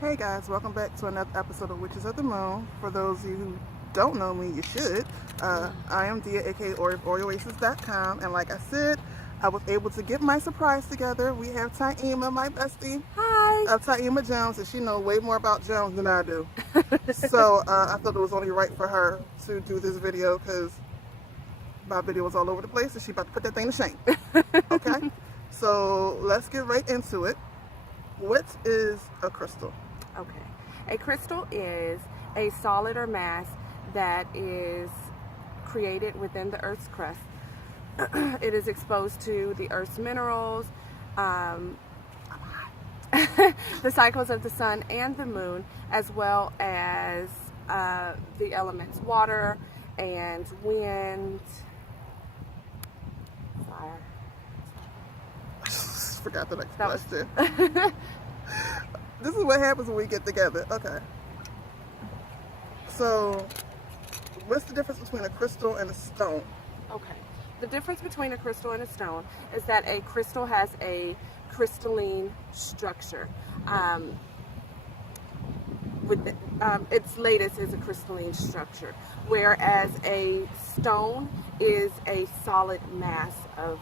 Hey guys, welcome back to another episode of Witches of the Moon. For those of you who don't know me, you should. I am Dia, aka OreOasis.com, and like I said, I was able to get my surprise together. We have Taima, my bestie. Hi. Taima Jones, and she knows way more about Jones than I do. So I thought it was only right for her to do this video because my video was all over the place, and she about to put that thing to shame. Okay? So let's get right into it. What is a crystal? Okay. A crystal is a solid or mass that is created within the Earth's crust. It is exposed to the Earth's minerals, the cycles of the sun and the moon, as well as the elements water and wind, fire. Forgot the next question. This is what happens when we get together. Okay. So, what's the difference between a crystal and a stone? Okay. The difference between a crystal and a stone is that a crystal has a crystalline structure. Its lattice is a crystalline structure, whereas a stone is a solid mass of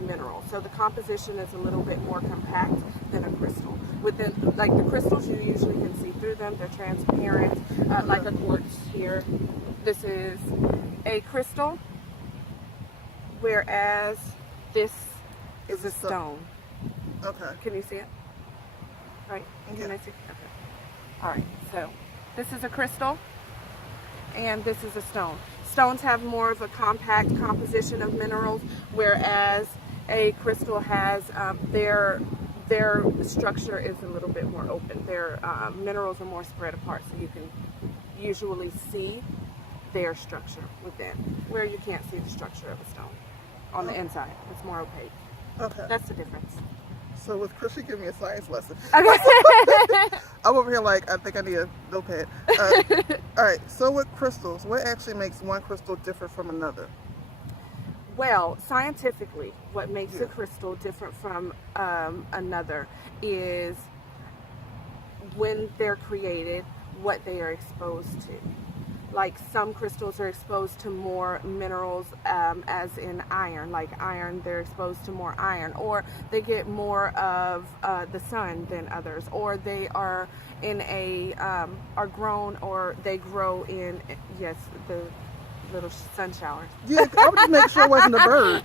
mineral. So the composition is a little bit more compact than a crystal. Within, like the crystals, you usually can see through them. They're transparent, like a quartz here. This is a crystal, whereas this is a stone. Okay. Can you see it? Right? Can I see? Okay. All right. So this is a crystal, and this is a stone. Stones have more of a compact composition of minerals, whereas a crystal has their structure is a little bit more open. Their minerals are more spread apart, so you can usually see their structure within, where you can't see the structure of a stone on the inside. It's more opaque. Okay. That's the difference. So with Chris, she give me a science lesson. Okay. I'm over here like, I think I need a notepad. All right, so with crystals, what actually makes one crystal different from another? Well, scientifically, what makes a crystal different from another is when they're created, what they are exposed to. Like some crystals are exposed to more minerals, as in iron. Like iron, they're exposed to more iron, or they get more of the sun than others, or they are in a are grown, or they grow in the little sun showers. Yeah, I was just making sure it wasn't a bird.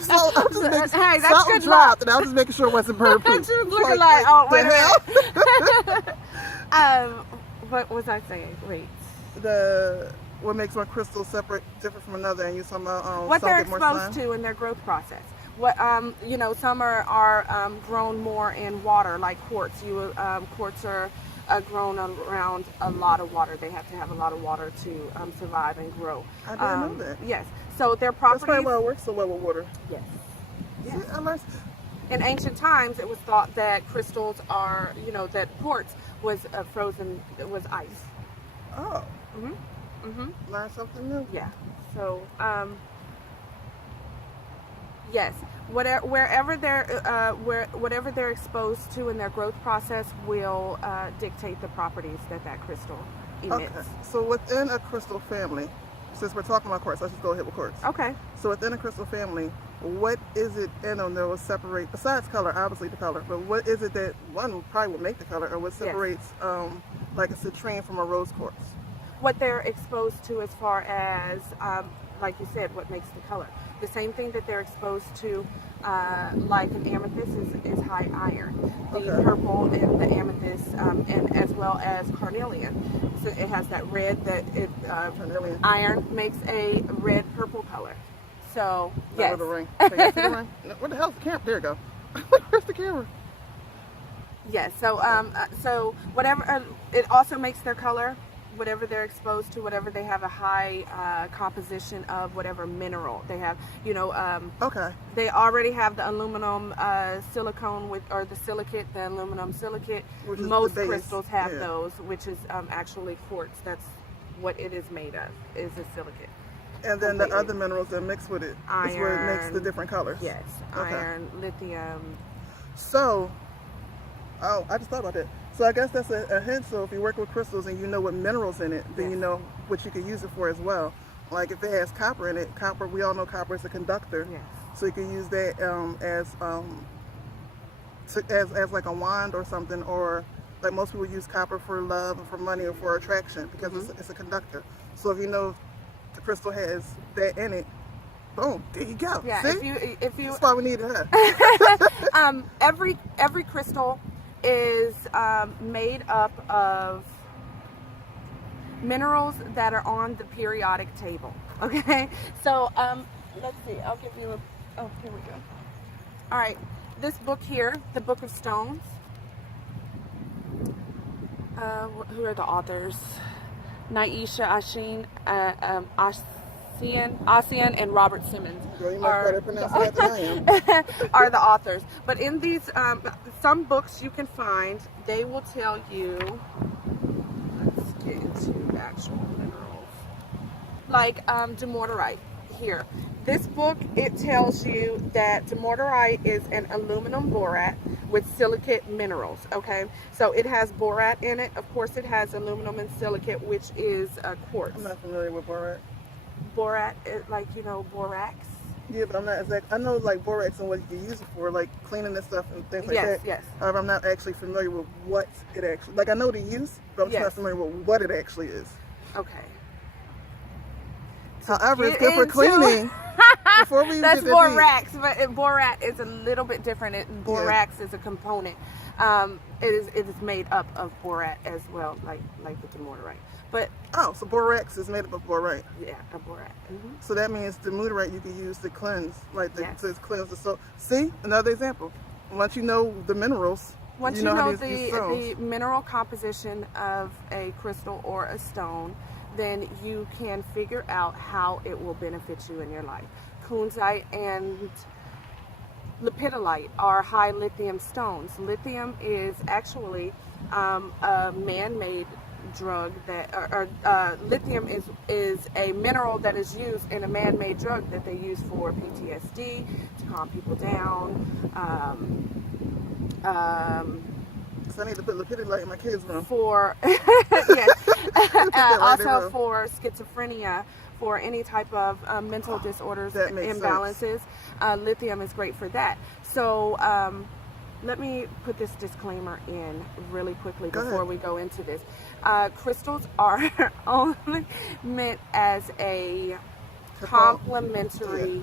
So I was just making Hey, that's something good dropped, and I was just making sure it wasn't bird poop. She was looking like, oh, wait the a minute. What was I saying? Wait. What makes one crystal different from another, and you talking about what some they're get more sun? exposed to in their growth process. What some are grown more in water, like quartz. Quartz are grown around a lot of water. They have to have a lot of water to survive and grow. I didn't know that. Yes. So their properties. That's probably why it works so well with water. Yes. See, I learned. In ancient times, it was thought that crystals are, that quartz was frozen. It was ice. Oh. Mhm. Learn something new. Yeah. So, yes, whatever they're exposed to in their growth process will dictate the properties that crystal emits. Okay. So within a crystal family, since we're talking about quartz, let's just go ahead with quartz. Okay. So within a crystal family, what is it in them that will separate, besides color, obviously the color, but what is it that one probably will make the color, or what separates like a citrine from a rose quartz? What they're exposed to as far as, like you said, what makes the color. The same thing that they're exposed to, like an amethyst, is high iron. The purple in the amethyst, and as well as carnelian. So it has that red iron makes a red-purple color. So, yes. The ring. Can you see the ring? What the hell's the camera? There you go. Where's the camera? Yes, so whatever, it also makes their color. Whatever they're exposed to, whatever they have a high composition of, whatever mineral they have, they already have the aluminum silicone or the silicate, the aluminum silicate. Most crystals have those, which is actually quartz. That's what it is made of, is a silicate. And then the other minerals that mix with it is what makes the different colors. Yes, iron, lithium. So, Oh, I just thought about that. So I guess that's a hint. So if you work with crystals and you know what minerals in it, then Yes. you know what you can use it for as well. Like if it has copper in it, copper, we all know copper is a conductor. Yes. So you can use that as like a wand or something, or like most people use copper for love and for money or for attraction because it's a conductor. So if you know the crystal has that in it, boom, there you go. Yeah. See? If you That's why we needed her. every crystal is made up of minerals that are on the periodic table. Okay, so let's see. I'll give you a. Oh, here we go. All right, this book here, the Book of Stones. Who are the authors? Naisha Ashin, Asian, and Robert Simmons Girl, you much better pronounce that than I am. are the authors. But in these, some books you can find, they will tell you, let's get into actual minerals, like dumortierite here. This book, it tells you that dumortierite is an aluminum borate with silicate minerals, okay? So it has borate in it. Of course, it has aluminum and silicate, which is quartz. I'm not familiar with borate. Borate, like, you know, borax. Yeah, but I'm not exactly. I know like borax and what you can use it for, like cleaning this stuff and things like that. Yes. However, I'm not actually familiar with what it actually. Like I know the use, but I'm just not familiar with what it actually is. Okay. However, it's Get good for into- cleaning. Before we even That's get that borax, but borat is a little bit different. Borax is a component. It is made up of borat as well, like the dumortierite. But so borax is made up of borate. yeah, a borat. So that means the dumortierite you can use to cleanse, like Yes. to cleanse the soul. See, another example. Once you know the minerals, Once you how know to use stones. the mineral composition of a crystal or a stone, then you can figure out how it will benefit you in your life. Kunzite and lepidolite are high lithium stones. Lithium is actually a man-made drug lithium is a mineral that is used in a man-made drug that they use for PTSD, to calm people down. So I need to put lepidolite in my kids' room. For yes, also room. for schizophrenia, for any type of mental disorders, That makes imbalances. Lithium is great for that. So let me put this disclaimer in really quickly before we go into this. Crystals are only meant as a complementary,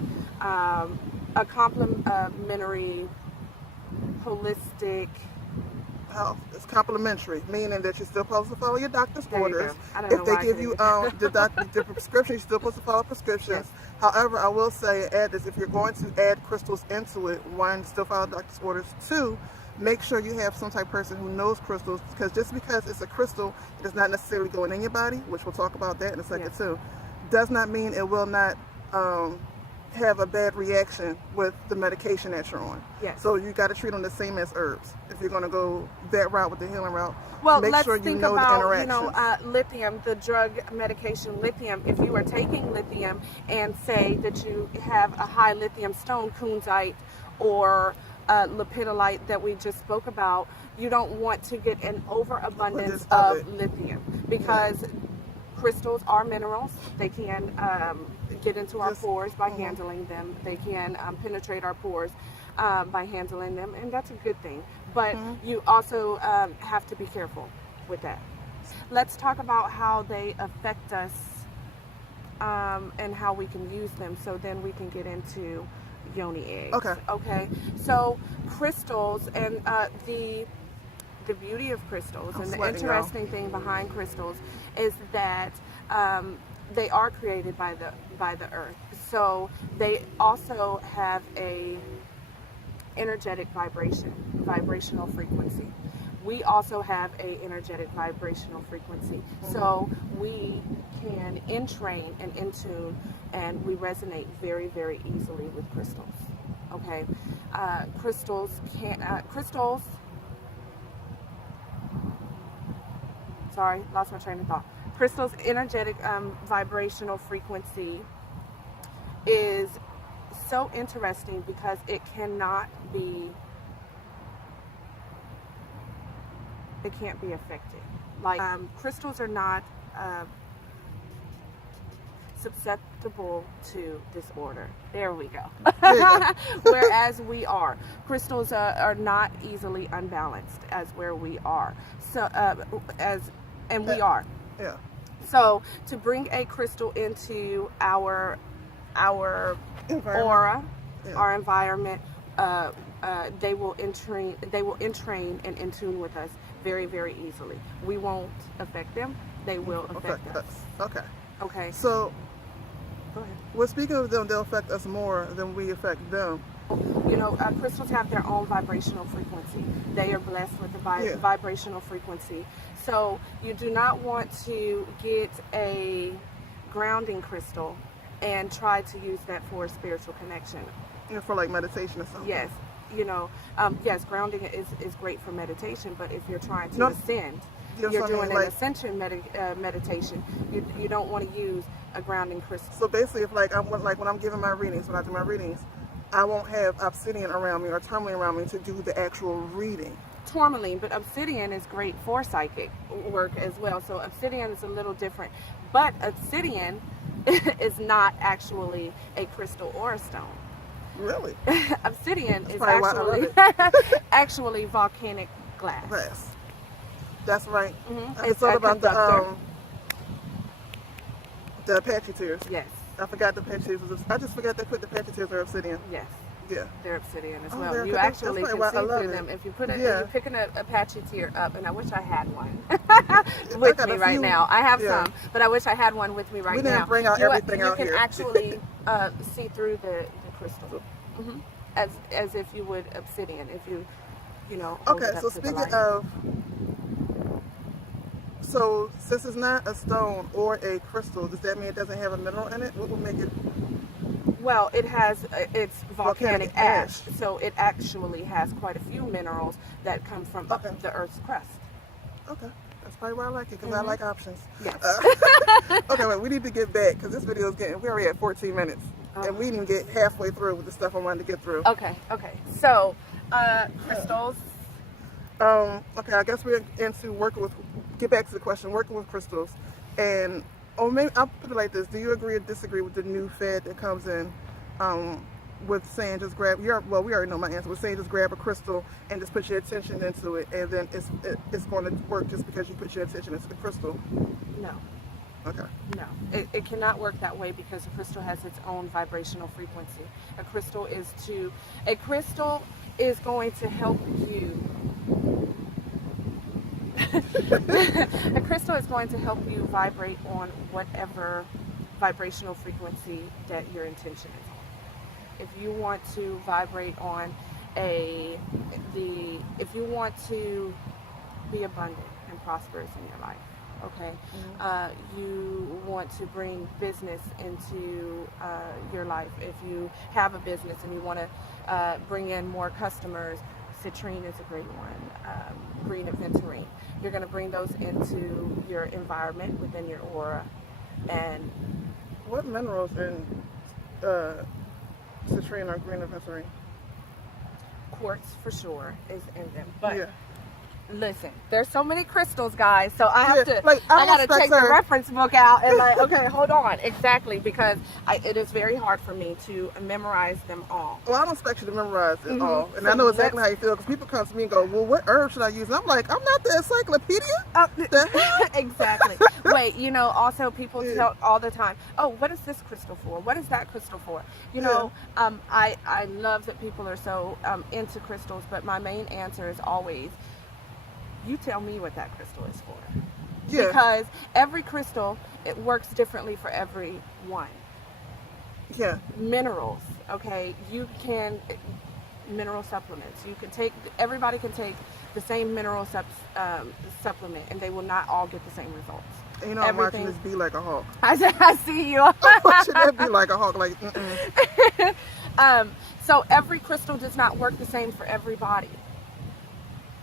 holistic. Health. It's complimentary, meaning that you're still supposed to follow your doctor's There you orders. go. I don't If know they why I give couldn't you get the prescription, you're still supposed to follow prescriptions. Yes. However, I will say, add this: if you're going to add crystals into it, one, still follow doctor's orders. Two, make sure you have some type of person who knows crystals, because just because it's a crystal, it is not necessarily going in your body, which we'll talk about that in a second Yes. too. Does not mean it will not have a bad reaction with the medication that you're on. Yes. So you got to treat them the same as herbs. If you're going to go that route with the healing route, Well, make let's sure you think know the about, interactions. lithium, the drug medication lithium. If you are taking lithium and say that you have a high lithium stone, kunzite or lepidolite that we just spoke about, you don't want to get an overabundance of lithium, because crystals are minerals. They can get into our pores by handling them. They can penetrate our pores by handling them, and that's a good thing. But you also have to be careful with that. Let's talk about how they affect us and how we can use them, so then we can get into yoni eggs. Okay. So crystals and the beauty of crystals and the interesting thing behind crystals is that they are created by the earth. So they also have a energetic vibrational frequency. We also have a energetic vibrational frequency. So we can entrain and intune, and we resonate very, very easily with crystals. Okay, crystals. Sorry, lost my train of thought. Crystal's energetic vibrational frequency is so interesting because it cannot be it can't be affected. Like crystals are not susceptible to disorder. There we go. There you go. Whereas we are. Crystals are not easily unbalanced as where we are. So we are. Yeah. So to bring a crystal into our aura, Yeah. our environment, they will entrain and in tune with us very, very easily. We won't affect them. They will affect us. Okay. Okay. So, Go ahead. well, speaking of them, they'll affect us more than we affect them. You know, crystals have their own vibrational frequency. They are blessed with the vibrational frequency. So you do not want to get a grounding crystal and try to use that for a spiritual connection. You know, for like meditation or something. Yes. You know, yes, grounding is great for meditation, but if you're trying to ascend, you're doing an ascension meditation, you don't want to use a grounding crystal. So basically, if like when I'm giving my readings, when I do my readings, I won't have obsidian around me or tourmaline around me to do the actual reading. Tourmaline, but obsidian is great for psychic work as well. So obsidian is a little different, but obsidian is not actually a crystal or a stone. Really? Obsidian is actually volcanic glass. Glass. That's right. Mm-hmm. I thought about the Apache tears. Yes. I forgot the Apache tears. I just forgot they put the Apache tears are obsidian. Yes. Yeah. They're obsidian as Oh, well. You that's actually probably can why I see love through it. them. If you put it, Yeah. you're picking an Apache tear up, and I wish I had one I with got me a right few. now. I have Yeah. some, but I wish I had one with me right now. We didn't bring out everything out here. You here. can actually see through the crystal, as if you would obsidian. If you know. Hold Okay, it up so to the speaking light. of, so since it's not a stone or a crystal, does that mean it doesn't have a mineral in it? What would make it? Well, it has, it's volcanic Volcanic ash, ash. so it actually has quite a few minerals that come from the Earth's crust. Okay, that's probably why I like it, because I like options. Yes. Okay, wait, we need to get back, because this video is we're already at 14 minutes, and we didn't get halfway through with the stuff I wanted to get through. Okay. So, crystals. Okay, I guess we're into get back to the question, working with crystals. And, maybe I'll put it like this. Do you agree or disagree with the new fad that comes in with saying just grab, we already know my answer, with saying just grab a crystal and just put your attention into it, and then it's going to work just because you put your attention into the crystal? No. Okay. No, it cannot work that way because a crystal has its own vibrational frequency. A crystal is going to help you. A crystal is going to help you vibrate on whatever vibrational frequency that your intention is on. If you want to vibrate on if you want to be abundant and prosperous in your life, okay, you want to bring business into your life. If you have a business and you want to bring in more customers, citrine is a great one. Green aventurine. You're going to bring those into your environment within your aura. And what minerals in citrine or green aventurine? quartz for sure is in them. But Yeah. listen, there's so many crystals, guys, so I have to, like, I gotta respect take the her. reference book out and like, okay, hold on, exactly, because it is very hard for me to memorize them all. Well, I don't expect you to memorize it all, and I know exactly how you feel, because people come to me and go, well, what herb should I use? And I'm like, I'm not the encyclopedia. The hell? Exactly. Wait, also people tell all the time, oh, what is this crystal for? What is that crystal for? I love that people are so into crystals, but my main answer is always, you tell me what that crystal is for. Yeah. Because every crystal, it works differently for everyone. Yeah. Minerals, okay? Mineral supplements. Everybody can take the same mineral supplement, and they will not all get the same results. And I'm watching this be like a hawk. I see you. I'm watching that be like a hawk, like, So every crystal does not work the same for everybody.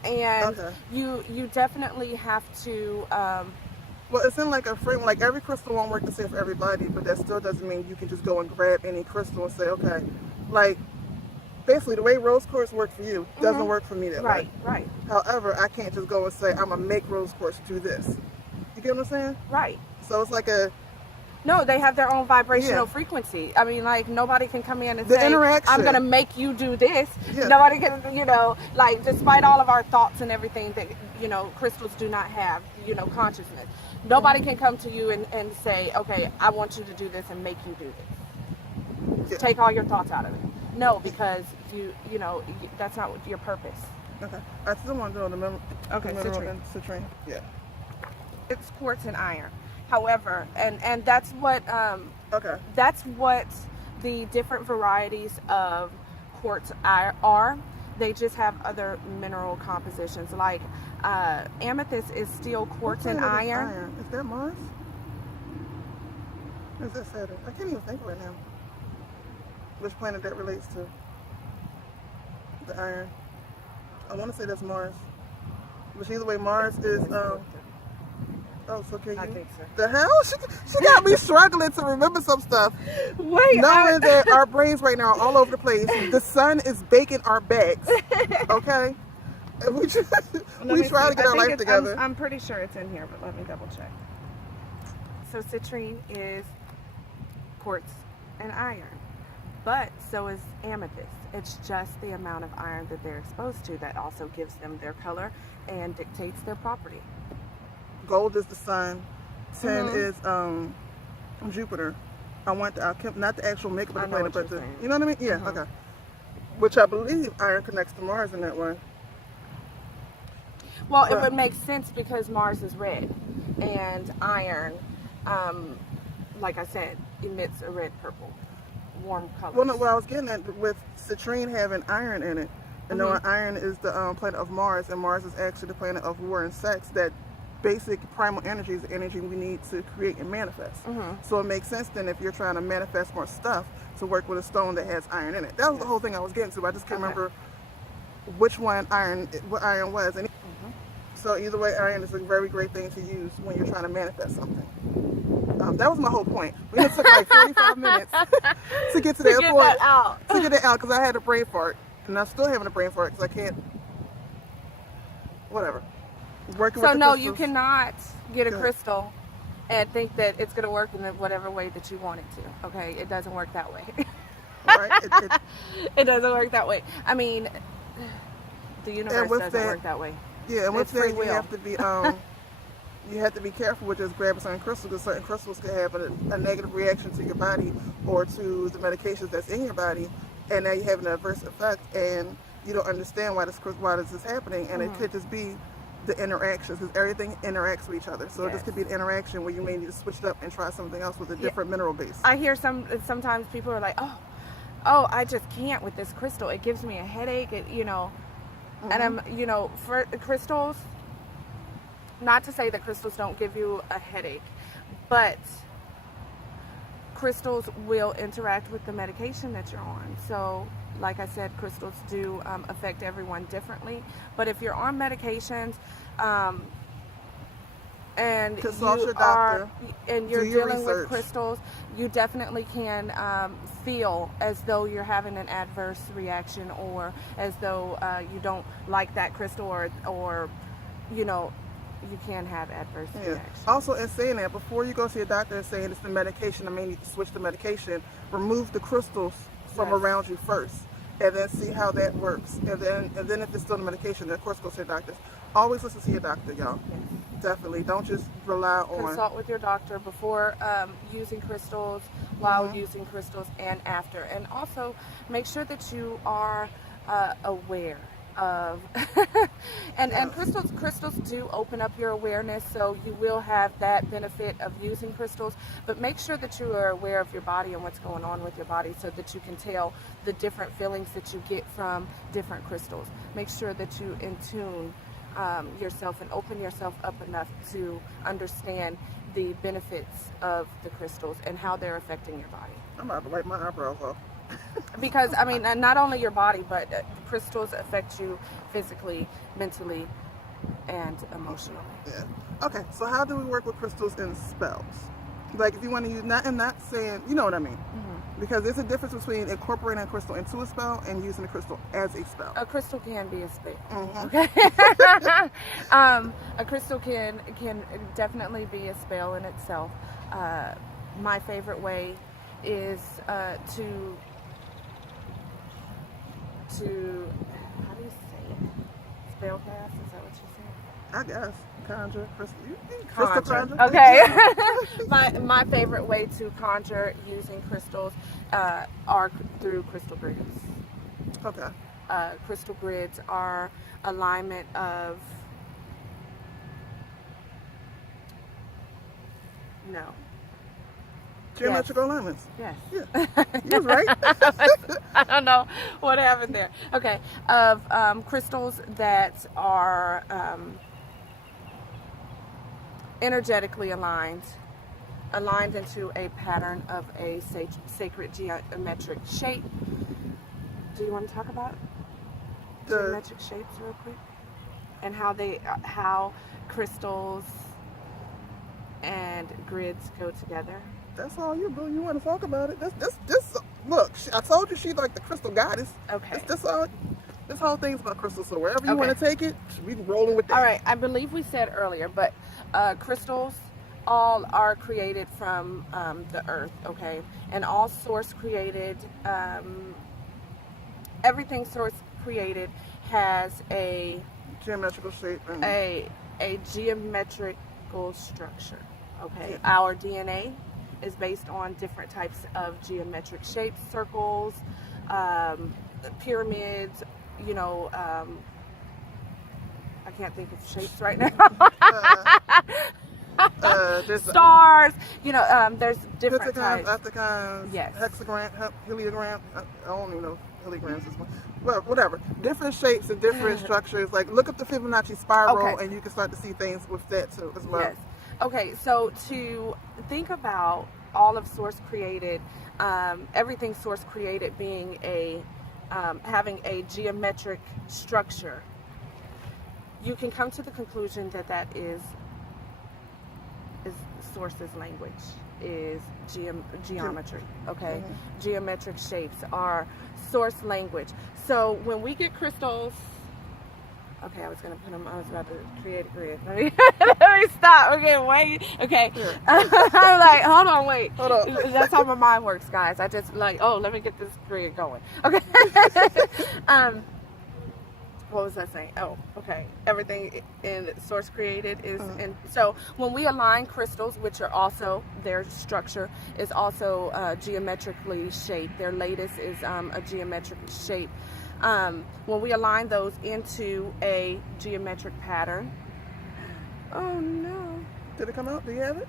And you definitely have to well, it's in like a frame, like every crystal won't work the same for everybody, but that still doesn't mean you can just go and grab any crystal and say, okay, like basically the way rose quartz works for you doesn't work for me that way. Right. However, I can't just go and say I'm gonna make rose quartz do this. You get what I'm saying? Right. So it's like a No, they have their own vibrational frequency. I mean, like, nobody can come in and say, interaction. I'm going to make you do this. Yeah. Nobody can, like, despite all of our thoughts and everything that, crystals do not have, consciousness. Nobody can come to you and say, okay, I want you to do this and make you do this. Yeah. Take all your thoughts out of it. No, because that's not your purpose. Okay. I still want to know the mineral citrine. and citrine. Yeah. It's quartz and iron. However, and that's what that's what the different varieties of quartz are. They just have other mineral compositions. Like amethyst is still quartz and iron. Is that Mars? Or is that Saturn? I can't even think right now. Which planet that relates to? The iron. I want to say that's Mars. But either way, Mars is oh, so can you? I think so. The hell? She got me struggling to remember some stuff. Wait, knowing that our brains right now are all over the place. The sun is baking our bags. Okay? And we try to get our life together. I'm pretty sure it's in here, but let me double check. So citrine is quartz and iron. But so is amethyst. It's just the amount of iron that they're exposed to that also gives them their color and dictates their property. Gold is the sun. Tin is Jupiter. I want not the actual makeup of the planet, but you know what I mean? Yeah, okay. Which I believe iron connects to Mars in that way. Well, it would make sense because Mars is red, and iron, like I said, emits a red-purple, warm color. Well, no, what I was getting at with citrine having iron in it, and knowing iron is the planet of Mars, and Mars is actually the planet of war and sex, that basic primal energy is the energy we need to create and manifest. So it makes sense then if you're trying to manifest more stuff to work with a stone that has iron in it. That was the whole thing I was getting to, but I just can't remember which one what iron was. And so either way, iron is a very great thing to use when you're trying to manifest something. That was my whole point. We took like 45 minutes to get to that point. To get it out because I had a brain fart. And I'm still having a brain fart because I can't, whatever. So no, you cannot get a crystal and think that it's going to work in whatever way that you want it to. Okay, it doesn't work that way. Right? It doesn't work that way. I mean, the universe doesn't work that way. Yeah, and with that you have to be you have to be careful with just grabbing certain crystals because certain crystals can have a negative reaction to your body or to the medications that's in your body, and now you have an adverse effect, and you don't understand why this is happening, and it could just be the interactions, because everything interacts with each other. So this could be an interaction where you may need to switch it up and try something else with a different mineral base. I hear sometimes people are like, oh, I just can't with this crystal. It gives me a headache. And I'm, for crystals, not to say that crystals don't give you a headache, but crystals will interact with the medication that you're on. So like I said, crystals do affect everyone differently. But if you're on medications and you're dealing with crystals, you definitely can feel as though you're having an adverse reaction, or as though you don't like that crystal, or you can have adverse reactions. Also, in saying that, before you go see a doctor and saying it's the medication, I may need to switch the medication, remove the crystals from around you first, and then see how that works. And then if it's still the medication, then of course go to the doctor. Always listen to your doctor, y'all. Yes. Definitely. Don't just rely on... Consult with your doctor before using crystals, while using crystals, and after. And also, make sure that you are aware of... and crystals do open up your awareness, so you will have that benefit of using crystals, but make sure that you are aware of your body and what's going on with your body, so that you can tell the different feelings that you get from different crystals. Make sure that you in tune yourself and open yourself up enough to understand the benefits of the crystals and how they're affecting your body. I'm about to wipe my eyebrows off. Because, I mean, not only your body, but crystals affect you physically, mentally, and emotionally. Yeah. Okay, so how do we work with crystals in spells? Like, if you want to use, not saying, you know what I mean. Because there's a difference between incorporating a crystal into a spell and using a crystal as a spell. A crystal can be a spell. Mhm. Okay. A crystal can definitely be a spell in itself. My favorite way is to how do you say it? Spell cast? Is that what you said? I guess. Conjure, crystal conjure. Okay. my favorite way to conjure using crystals are through crystal grids. Okay. Crystal grids are alignment of Geometrical alignments. Yes. Yeah. You was right. I don't know what happened there. Okay. Of crystals that are energetically aligned into a pattern of a sacred geometric shape. Do you want to talk about geometric shapes real quick? And how crystals and grids go together? That's all you, boo. You want to talk about it? This. Look, I told you she's like the crystal goddess. Okay. This whole thing's about crystals. So wherever you want to take it, we rolling with that. All right. I believe we said earlier, but crystals all are created from the earth. Okay, and all source created. Everything source created has a geometrical shape. And a geometrical structure. Okay, yeah. Our DNA is based on different types of geometric shapes, circles, pyramids, I can't think of shapes right now. Stars, there's different types. Octagons, yes. Hexagram, heliogram. I don't even know if heliograms is one. Well, whatever. Different shapes and different structures. Like, look up the Fibonacci spiral, and you can start to see things with that too as well. Yes. Okay, so to think about all of source created, everything source created being having a geometric structure, you can come to the conclusion that is source's language, is geometry. Okay, geometric shapes are source language. So when we get crystals. Okay, I was about to create a grid. Let me stop. Okay, wait. Okay. Yeah. I'm like, hold on. That's how my mind works, guys. I just let me get this grid going. Okay. What was I saying? Oh, okay. Everything in source created is in. So when we align crystals, which are also, their structure is also geometrically shaped. Their lattice is a geometric shape. When we align those into a geometric pattern. Oh no. Did it come out? Do you have it?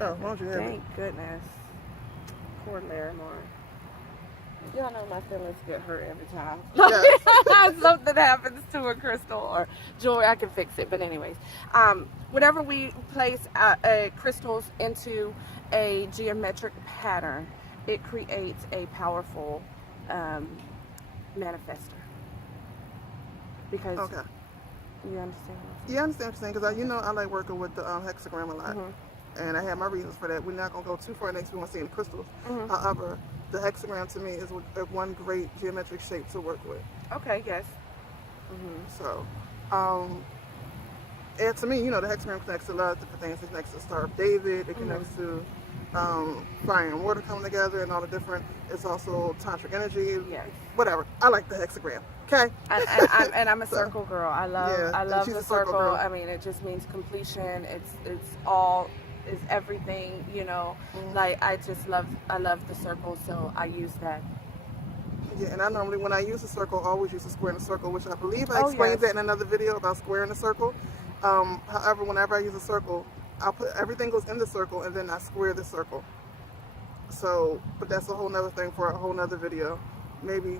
Oh, why don't you have it? Thank goodness. Poor Larimar. Y'all know my feelings get hurt every time. Yes. Something happens to a crystal or jewelry, I can fix it. But anyways, whenever we place crystals into a geometric pattern, it creates a powerful manifester. Because you understand what I'm saying? Yeah, I understand what you're saying, because I like working with the hexagram a lot. And I have my reasons for that. We're not going to go too far next. We want to see any crystals. However, the hexagram to me is one great geometric shape to work with. Okay, yes. So, and to me, the hexagram connects to a lot of different things. It connects to the Star of David. It connects to fire and water coming together and all the different. It's also tantric energy. Yes. Whatever. I like the hexagram. Okay. And I'm a circle girl. I love the circle. I mean, it just means completion. It's all. Is everything, like I love the circle, so I use that. Yeah, and I normally, when I use a circle, I always use a square and a circle, which I believe I explained that in another video about square and a circle. However, whenever I use a circle, I'll put everything goes in the circle and then I square the circle. So, but that's a whole nother thing for a whole nother video. Maybe,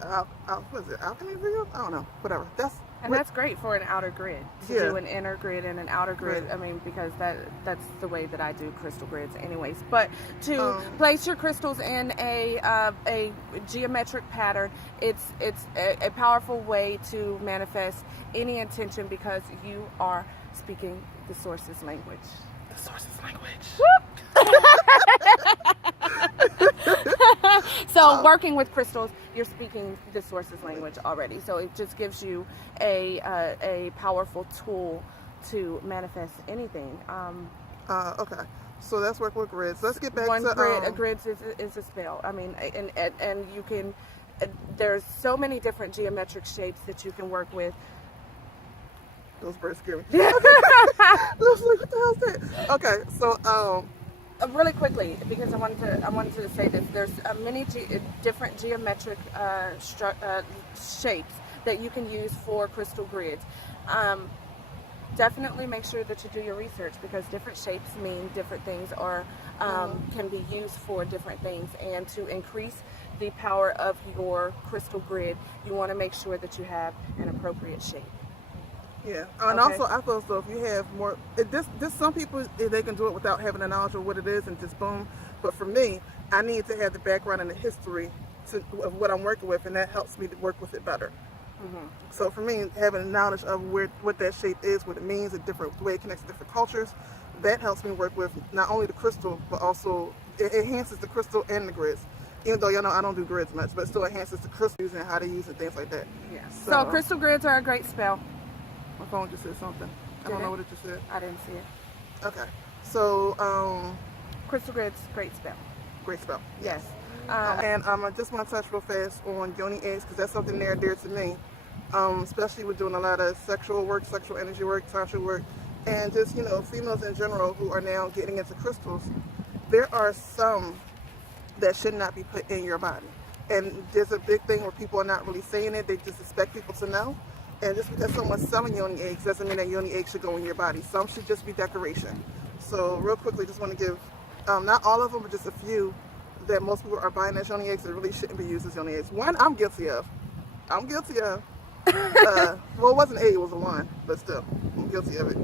what is it, alchemy video? I don't know, whatever. That's great for an outer grid. To do an inner grid and an outer grid. I mean, because that's the way that I do crystal grids anyways. But to place your crystals in a geometric pattern, it's a powerful way to manifest any intention because you are speaking the source's language. The source's language. So working with crystals, you're speaking the source's language already. So it just gives you a powerful tool to manifest anything. Okay. So that's working with grids. Let's get back One to grid, a grid is a spell. I mean, and you can. There's so many different geometric shapes that you can work with. Those birds scare me. I was like, what the hell is that? Okay, so Really quickly, because I wanted to say this. There's many different geometric shapes that you can use for crystal grids. Definitely make sure that you do your research, because different shapes mean different things, or can be used for different things. And to increase the power of your crystal grid, you want to make sure that you have an appropriate shape. yeah, and Okay. also I feel as though if you have more, this some people they can do it without having the knowledge of what it is and just boom. But for me, I need to have the background and the history of what I'm working with, and that helps me to work with it better. So for me, having knowledge of what that shape is, what it means, the way it connects to different cultures, that helps me work with not only the crystal, but also it enhances the crystal and the grids. Even though y'all know I don't do grids much, but it still enhances the crystals and how to use it, things like that. Yeah. So crystal grids are a great spell. My phone just said something. I don't know what it just said. I didn't see it. Okay. So Crystal grids, great spell. great spell. Yes. And I just want to touch real fast on yoni eggs, because that's something near and dear to me. Especially with doing a lot of sexual work, sexual energy work, tantra work, and just, females in general who are now getting into crystals. There are some that should not be put in your body. And there's a big thing where people are not really saying it, they just expect people to know. And just because someone's selling yoni eggs doesn't mean that yoni eggs should go in your body. Some should just be decoration. So real quickly, just want to give, not all of them, but just a few that most people are buying as yoni eggs that really shouldn't be used as yoni eggs. One, I'm guilty of. Well, it wasn't it was a one, but still, I'm guilty of it.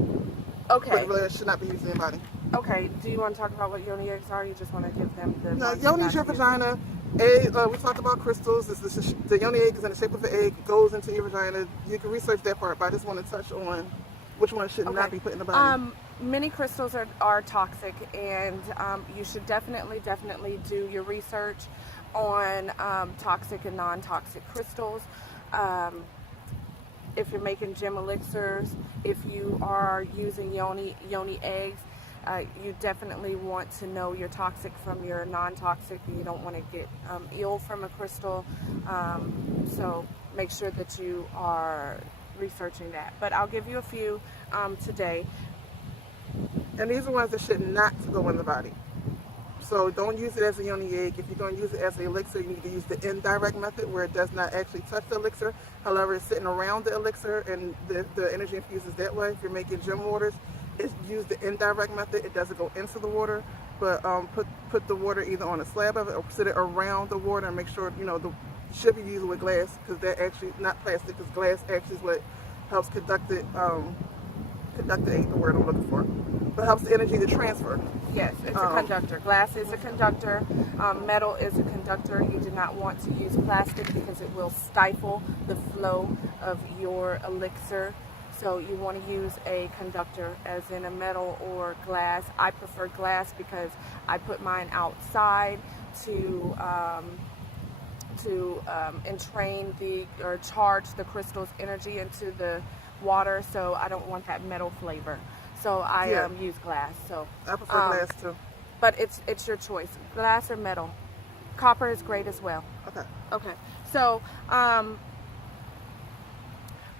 Okay. But it really should not be used in your body. Okay. Do you want to talk about what yoni eggs are? You just want to give them the. No, yoni is your vagina. Egg, we talked about crystals. The yoni egg is in the shape of an egg, goes into your vagina. You can research that part, but I just want to touch on which one should not be put in the body. Many crystals are toxic, and you should definitely do your research on toxic and non-toxic crystals. If you're making gem elixirs, if you are using yoni eggs, you definitely want to know your toxic from your non-toxic. You don't want to get ill from a crystal, so make sure that you are researching that. But I'll give you a few today. And these are ones that should not go in the body. So don't use it as a yoni egg. If you're going to use it as an elixir, you need to use the indirect method where it does not actually touch the elixir. However, it's sitting around the elixir and the energy infuses that way. If you're making gem waters, use the indirect method. It doesn't go into the water, but put the water either on a slab of it or sit it around the water, and make sure should be used with glass, because that actually, not plastic, because glass actually is what helps conduct it. Conduct ain't the word I'm looking for, but helps the energy to transfer. Yes, it's a conductor. Glass is a conductor. Metal is a conductor. You do not want to use plastic because it will stifle the flow of your elixir. So you want to use a conductor, as in a metal or glass. I prefer glass because I put mine outside to entrain or charge the crystal's energy into the water. So I don't want that metal flavor. So I use glass. So I prefer glass too. But it's your choice, glass or metal. Copper is great as well. Okay. So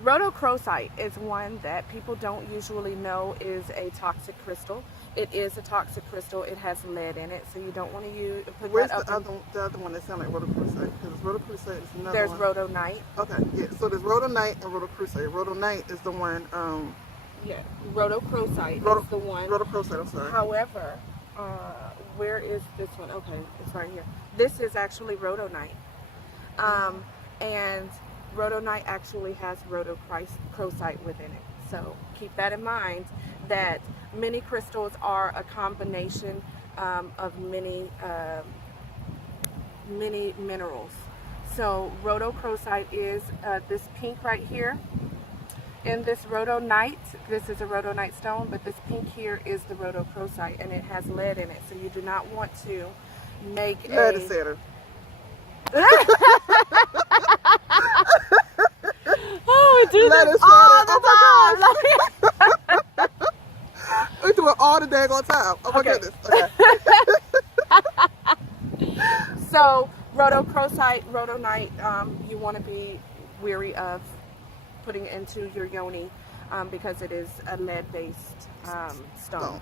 rhodochrosite is one that people don't usually know is a toxic crystal. It is a toxic crystal. It has lead in it, so you don't want to put Where's that up. the other one that sounds like rhodochrosite? Because rhodochrosite is another There's one. rhodonite. Okay, yeah. So there's rhodonite and rhodochrosite. Rhodonite is the one. Yeah, rhodochrosite is the one. Rhodochrosite, I'm sorry. However, where is this one? Okay, it's right here. This is actually rhodonite. And rhodonite actually has rhodochrosite within it. So keep that in mind, that many crystals are a combination of many minerals. So rhodochrosite is this pink right here. In this rhodonite, this is a rhodonite stone, but this pink here is the rhodochrosite, and it has lead in it. So you do not want to make Lead is Saturn. Oh, we do Let this us all shatter. the time. We do it all the daggone time. Oh my Okay. goodness. Okay. So, rhodochrosite, rhodonite, you want to be weary of putting into your yoni because it is a lead-based stone.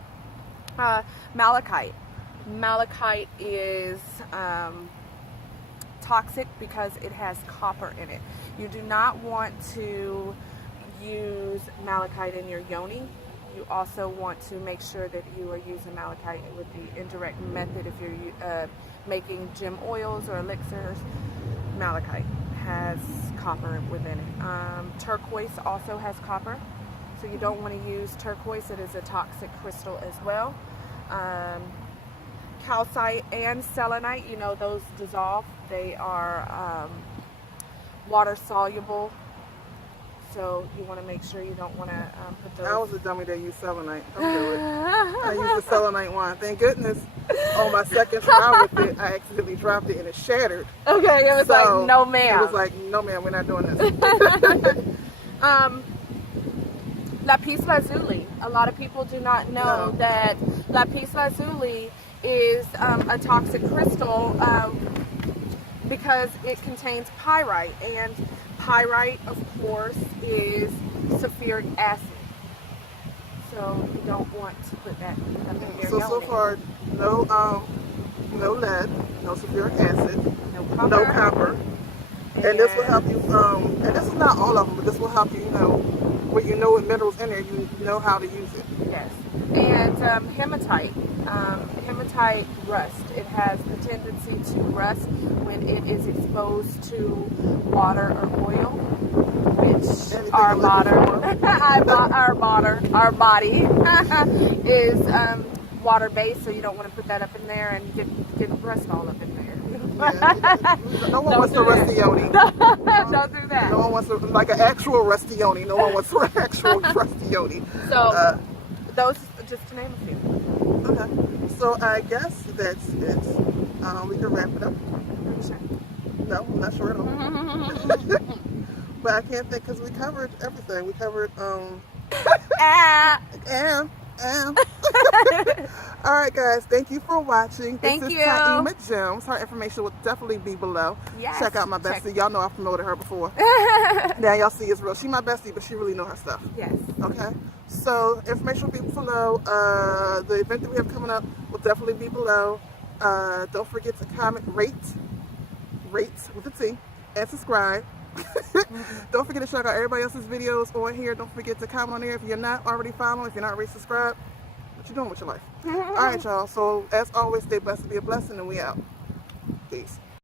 Malachite. Malachite is toxic because it has copper in it. You do not want to use malachite in your yoni. You also want to make sure that you are using malachite with the indirect method. If you're making gem oils or elixirs, malachite has copper within it. Turquoise also has copper, so you don't want to use turquoise. It is a toxic crystal as well. Calcite and selenite, you know, those dissolve. They are water soluble, so you want to make sure you don't want to put those. I was a dummy that used selenite. Don't do it. I used the selenite one. Thank goodness. On my second try with it, I accidentally dropped it and it shattered. Okay, it was So, like, no ma'am. It was like, no ma'am, we're not doing this. Lapis lazuli. A lot of people do not know that lapis lazuli is a toxic crystal because it contains pyrite, and pyrite, of course, is sulfuric acid. So you don't want to put that in your So yoni. far, no lead, no sulfuric acid, No no copper. And this will help you, and this is not all of them, but this will help you, when you know what minerals in there, you know how to use it. Yes. And hematite. Hematite rust. It has the tendency to rust when it is exposed to water or oil, which our body is water-based, so you don't want to put that up in there and get rust all up in there. Yeah. No one wants a rusty yoni. Don't do that. No one wants like an actual rusty yoni. No one wants an actual rusty yoni. So those, just to name a few. Okay. So I guess that's it. We can wrap it up. No, I'm not sure at all. But I can't think because we covered everything. We covered All right, guys. Thank you for watching. Thank this is you. Taima Gems. Her information will definitely be below. Yes. Check out my bestie. Y'all know I've promoted her before. Now y'all see it's real. She my bestie, but she really know her stuff. Yes. Okay. So information will be below. The event that we have coming up will definitely be below. Don't forget to comment, rate with a T, and subscribe. Don't forget to check out everybody else's videos on here. Don't forget to comment on there if you're not already following, if you're not already subscribed. What you doing with your life? All right, y'all. So as always, stay blessed to be a blessing, and we out. Peace.